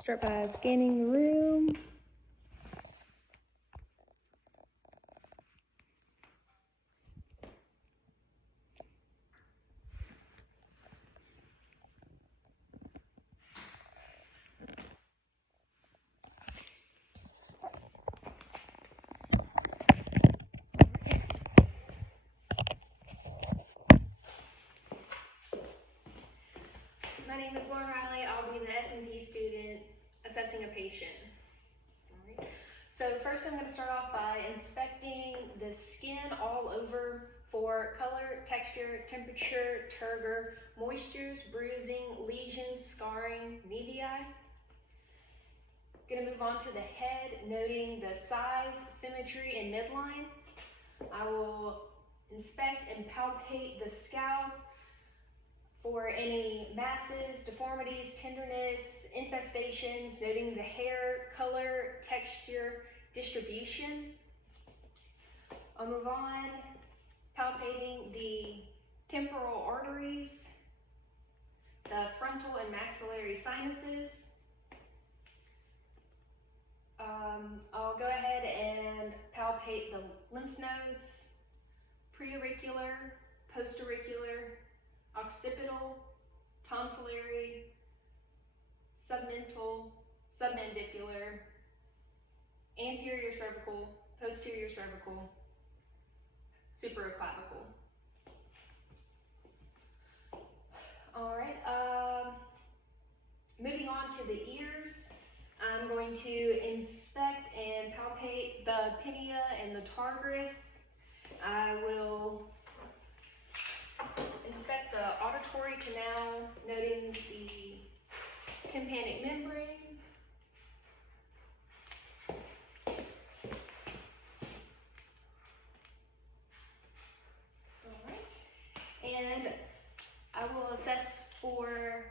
Start by scanning the room. My name is Lauren Riley. I'll be the F&P student assessing a patient. All right. So first I'm going to start off by inspecting the skin all over for color, texture, temperature, turgor, moistures, bruising, lesions, scarring, nevi. Going to move on to the head, noting the size, symmetry, and midline. I will inspect and palpate the scalp for any masses, deformities, tenderness, infestations, noting the hair, color, texture, distribution. I'll move on, palpating the temporal arteries, the frontal and maxillary sinuses. I'll go ahead and palpate the lymph nodes, preauricular, postauricular, occipital, tonsilary, submental, submandibular, anterior cervical, posterior cervical, supraclavicle. All right, moving on to the ears, I'm going to inspect and palpate the pinna and the targus. I will inspect the auditory canal, noting the tympanic membrane. All right. And I will assess for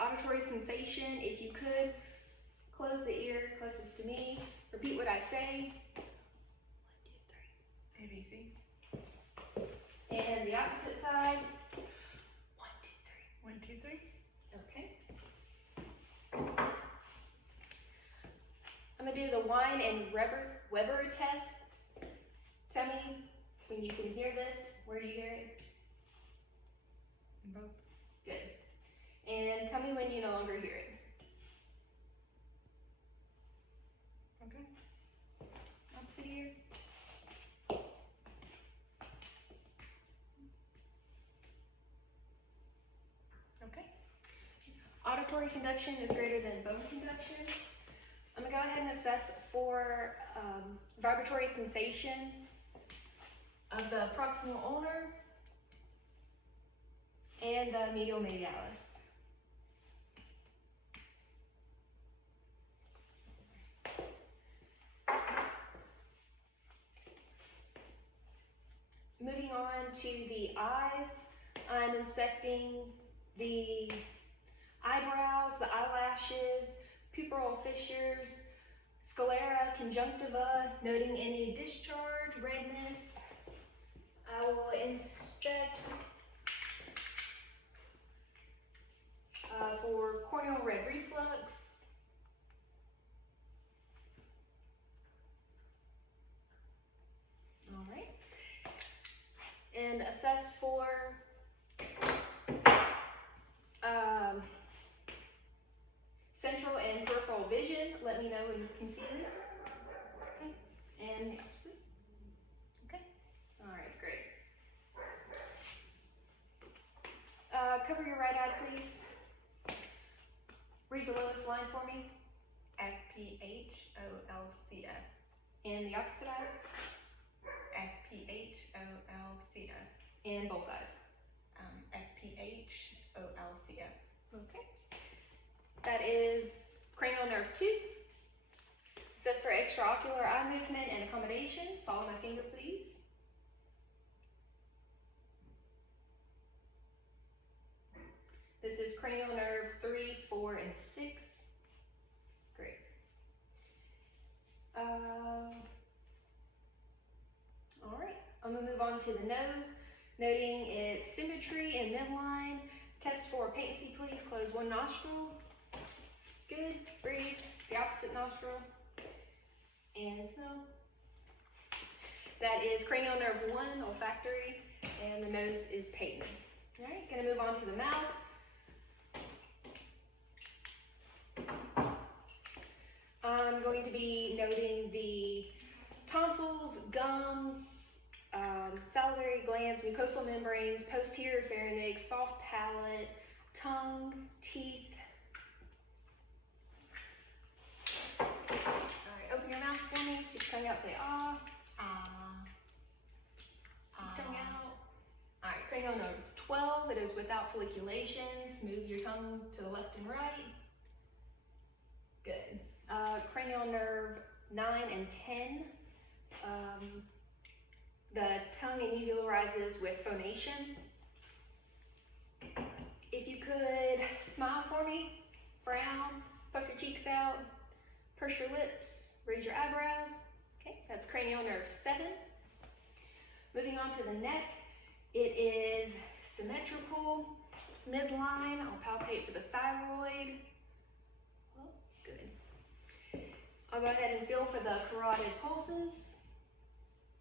auditory sensation. If you could, close the ear closest to me. Repeat what I say. 1, 2, 3. ABC. And the opposite side. 1, 2, 3. 1, 2, 3. Okay. I'm gonna do the Wine and Weber test. Tell me when you can hear this. Where do you hear it? Both. Good. And tell me when you no longer hear it. Okay. Opposite ear. Okay. Auditory conduction is greater than bone conduction. I'm gonna go ahead and assess for vibratory sensations of the proximal ulnar and the medial medialis. Moving on to the eyes, I'm inspecting the eyebrows, the eyelashes, pupil fissures, sclera, conjunctiva, noting any discharge, redness. I will inspect for corneal red reflux. All right. And assess for central and peripheral vision. Let me know when you can see this. Okay. And the opposite. Okay. All right, great. Cover your right eye, please. Read the lowest line for me. FPHOLCF. And the opposite eye. FPHOLCF. And both eyes. FPHOLCF. Okay. That is cranial nerve 2. Assess for extraocular eye movement and accommodation. Follow my finger, please. This is cranial nerve 3, 4, and 6. Great. All right, I'm gonna move on to the nose, noting its symmetry and midline. Test for patency, please. Close one nostril. Good. Breathe. The opposite nostril. And smell. That is cranial nerve 1, olfactory, and the nose is patent. All right, gonna move on to the mouth. I'm going to be noting the tonsils, gums, salivary glands, mucosal membranes, posterior pharynx, soft palate, tongue, teeth. All right, open your mouth for me. Stick your tongue out, say ah. Stick your tongue out. All right, cranial nerve 12, it is without folliculations. Move your tongue to the left and right. Good. Cranial nerve 9 and 10. The tongue annualizes with phonation. If you could smile for me, frown, puff your cheeks out, purse your lips, raise your eyebrows. Okay, that's cranial nerve 7. Moving on to the neck, it is symmetrical, midline. I'll palpate for the thyroid. Oh, good. I'll go ahead and feel for the carotid pulses,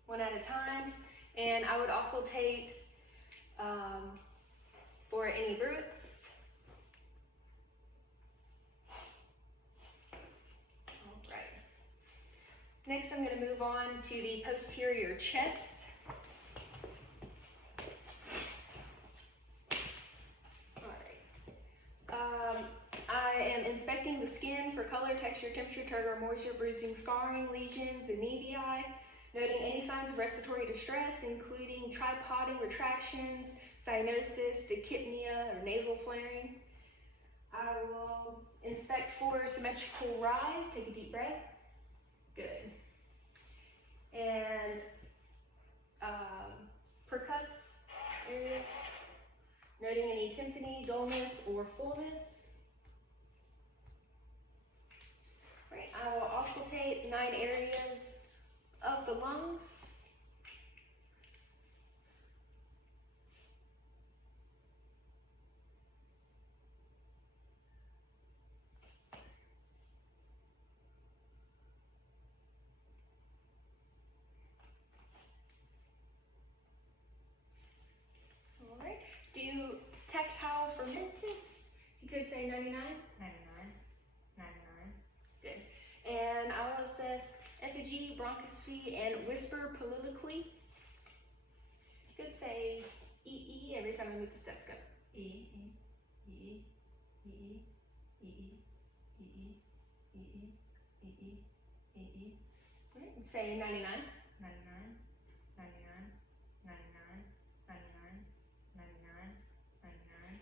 one at a time. And I would also take for any roots. All right. Next, I'm going to move on to the posterior chest. I am inspecting the skin for color, texture, temperature, turgor, moisture, bruising, scarring, lesions, anemia, noting any signs of respiratory distress, including tripoding, retractions, cyanosis, tachypnea, or nasal flaring. I will inspect for symmetrical rise. Take a deep breath. Good. And percuss areas, noting any tympany, dullness, or fullness. Right, I will auscultate 9 areas of the lungs. All right, do tactile fermentus. You could say 99. 99. Good. And I will assess effigy, bronchoscopy, and whisper polyloquy. You could say E every time I move the stethoscope. E. All right, and say 99. 99.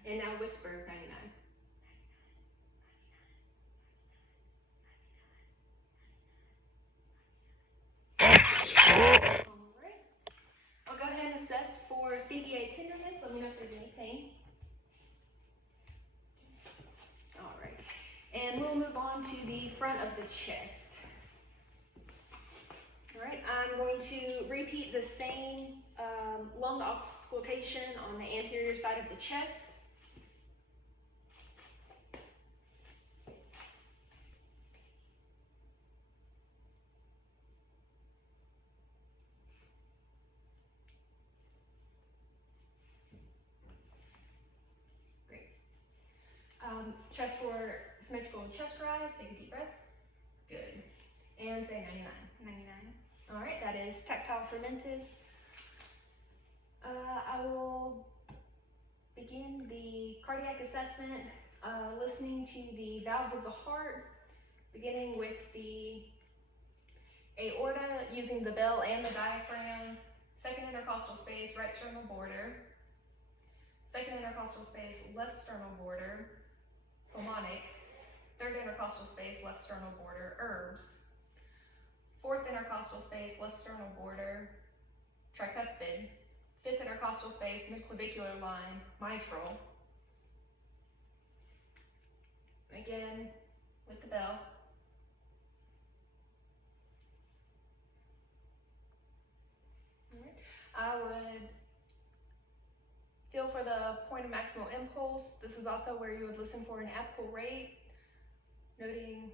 And now whisper 99. Alright. I'll go ahead and assess for CVA tenderness. Let me know if there's any pain. Alright. And we'll move on to the front of the chest. Alright, I'm going to repeat the same lung auscultation on the anterior side of the chest. Chest for symmetrical chest rise, take a deep breath. Good. And say 99. 99. All right, that is tactile fermentus. I will begin the cardiac assessment, listening to the valves of the heart, beginning with the aorta, using the bell and the diaphragm, second intercostal space, right sternal border, second intercostal space, left sternal border, pulmonic, third intercostal space, left sternal border, herbs, fourth intercostal space, left sternal border, tricuspid, fifth intercostal space, midclavicular line, mitral. Again, with the bell. All right. I would feel for the point of maximal impulse. This is also where you would listen for an apical rate. noting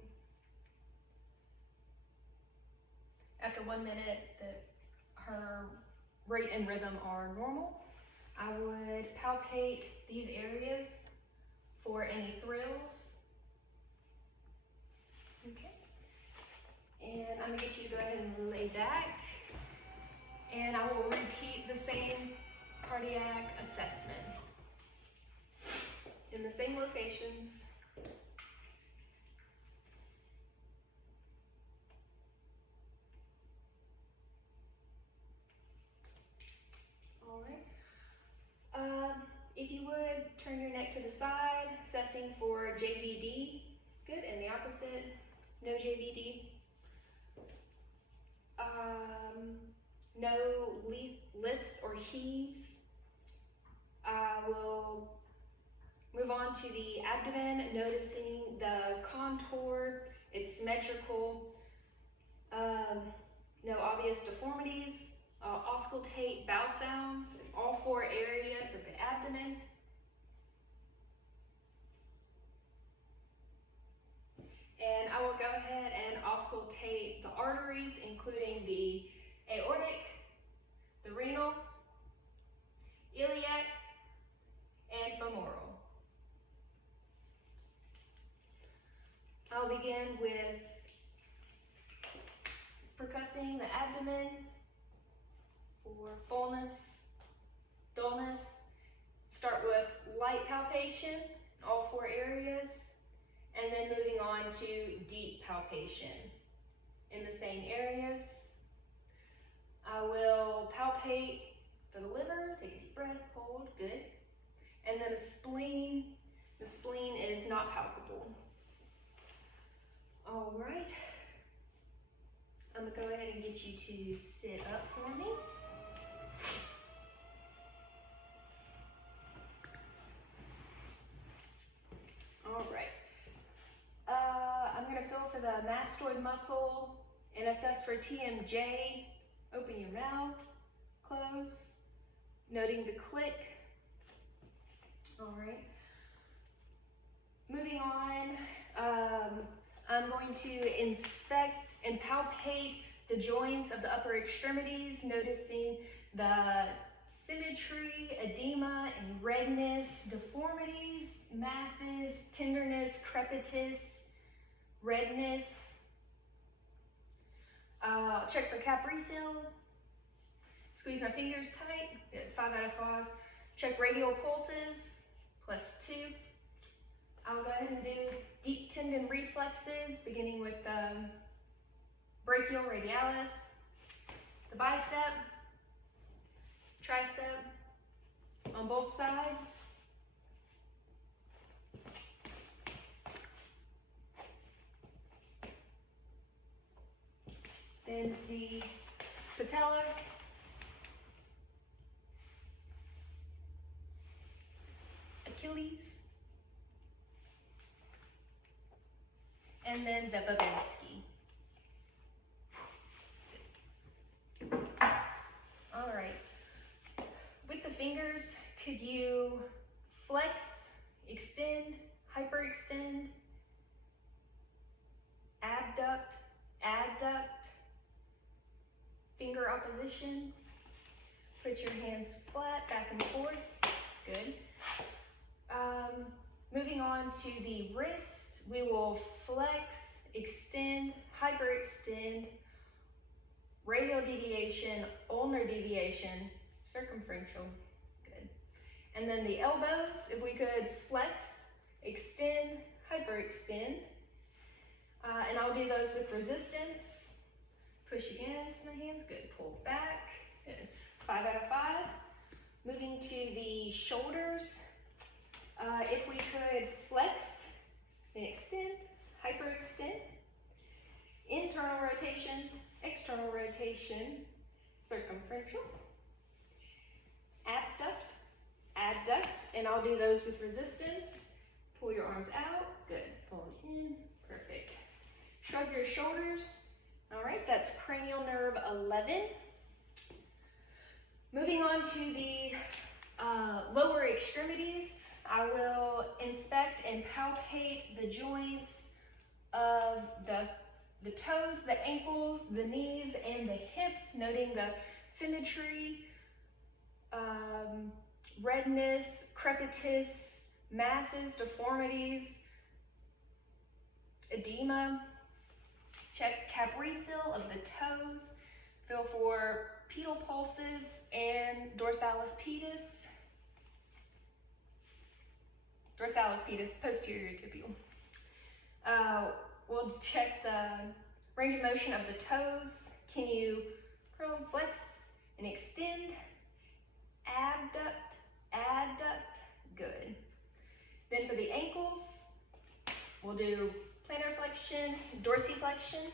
after 1 minute that her rate and rhythm are normal. I would palpate these areas for any thrills. Okay. And I'm gonna get you to go ahead and lay back. And I will repeat the same cardiac assessment in the same locations. All right. If you would, turn your neck to the side, assessing for JVD. Good, and the opposite, no JVD. No lifts or heaves. I will move on to the abdomen, noticing the contour, it's symmetrical, no obvious deformities. Auscultate bowel sounds, all 4 areas of the abdomen. And I will go ahead and auscultate the arteries, including the aortic, the renal, iliac, and femoral. I'll begin with percussing the abdomen for fullness, dullness. Start with light palpation in all 4 areas, and then moving on to deep palpation in the same areas. I will palpate for the liver, take a deep breath, hold, good. And then the spleen is not palpable. All right, I'm gonna go ahead and get you to sit up for me. All right, I'm gonna feel for the mastoid muscle and assess for TMJ. Open your mouth, close, noting the click. All right, moving on, I'm going to inspect and palpate the joints of the upper extremities, noticing the symmetry, edema, and redness, deformities, masses, tenderness, crepitus, redness. Check for cap refill. Squeeze my fingers tight, good, 5 out of 5. Check radial pulses, +2. I'll go ahead and do deep tendon reflexes, beginning with the brachial radialis, the bicep, tricep on both sides. Then the patella, Achilles, and then the Babinski. All right. With the fingers, could you flex, extend, hyperextend, abduct, adduct, finger opposition? Put your hands flat, back and forth. Good. Moving on to the wrist, we will flex, extend, hyperextend, radial deviation, ulnar deviation, circumferential. Good. And then the elbows, if we could flex, extend, hyperextend. And I'll do those with resistance. Push against my hands, good. Pull back, good. 5 out of 5. Moving to the shoulders. If we could flex and extend, hyperextend, internal rotation, external rotation, circumferential, abduct, adduct, and I'll do those with resistance. Pull your arms out, good. Pull them in, perfect. Shrug your shoulders. All right, that's cranial nerve 11. Moving on to the lower extremities, I will inspect and palpate the joints of the toes, the ankles, the knees, and the hips, noting the symmetry, redness, crepitus, masses, deformities, edema. Check cap refill of the toes. Feel for pedal pulses and dorsalis pedis. Dorsalis pedis, posterior tibial. We'll check the range of motion of the toes. Can you curl, flex, and extend? Abduct, adduct, good. Then for the ankles, we'll do plantar flexion, dorsiflexion,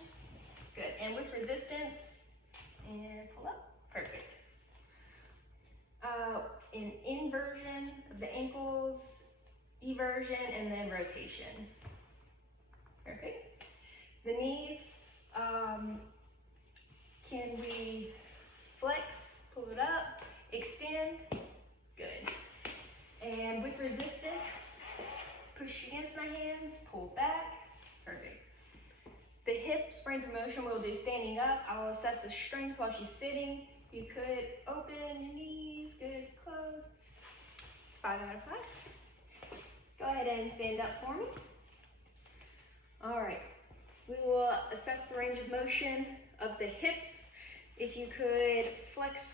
good. And with resistance, and pull up, perfect. An inversion of the ankles, eversion, and then rotation. Perfect. The knees, can we flex, pull it up, extend, good. And with resistance, push against my hands, pull back, perfect. The hips, range of motion, we'll do standing up. I'll assess the strength while she's sitting. You could open your knees, good, close. It's 5 out of 5. Go ahead and stand up for me. All right, we will assess the range of motion of the hips. If you could flex,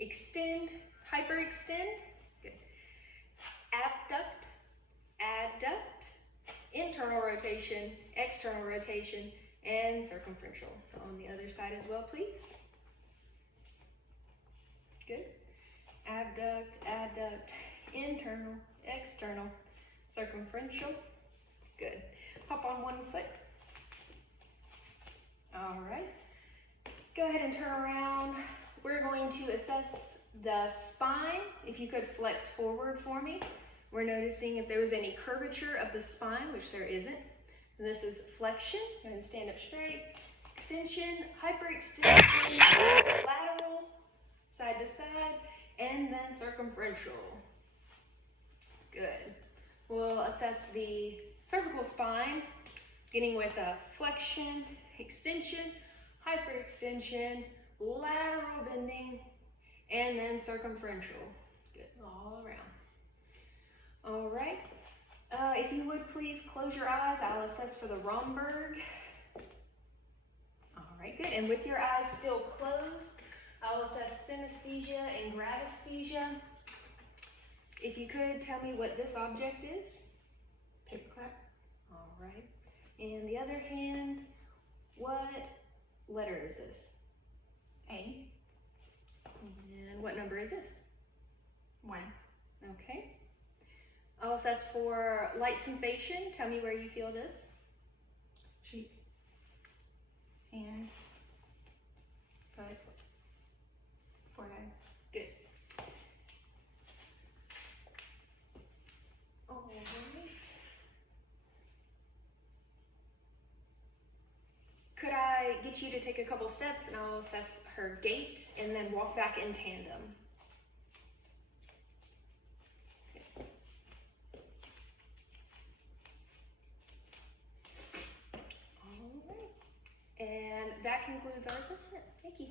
extend, hyperextend, good. Abduct, adduct, internal rotation, external rotation, and circumferential. On the other side as well, please. Good. Abduct, adduct, internal, external, circumferential. Good. Hop on one foot. All right. Go ahead and turn around. We're going to assess the spine. If you could flex forward for me. We're noticing if there was any curvature of the spine, which there isn't. This is flexion. Go ahead and stand up straight. Extension, hyperextension, lateral, side to side, and then circumferential. Good. We'll assess the cervical spine, beginning with a flexion, extension, hyperextension, lateral bending, and then circumferential. Good, all around. All right, if you would please close your eyes. I'll assess for the Romberg. All right, good. And with your eyes still closed, I'll assess synesthesia and gravesthesia. If you could tell me what this object is. Paperclip. All right. And the other hand, what letter is this? A. And what number is this? 1. Okay. I'll assess for light sensation. Tell me where you feel this. Cheek. Hand. Foot. Forehead. Good. All right. Could I get you to take a couple steps and I'll assess her gait and then walk back in tandem? And that concludes our assessment. Thank you.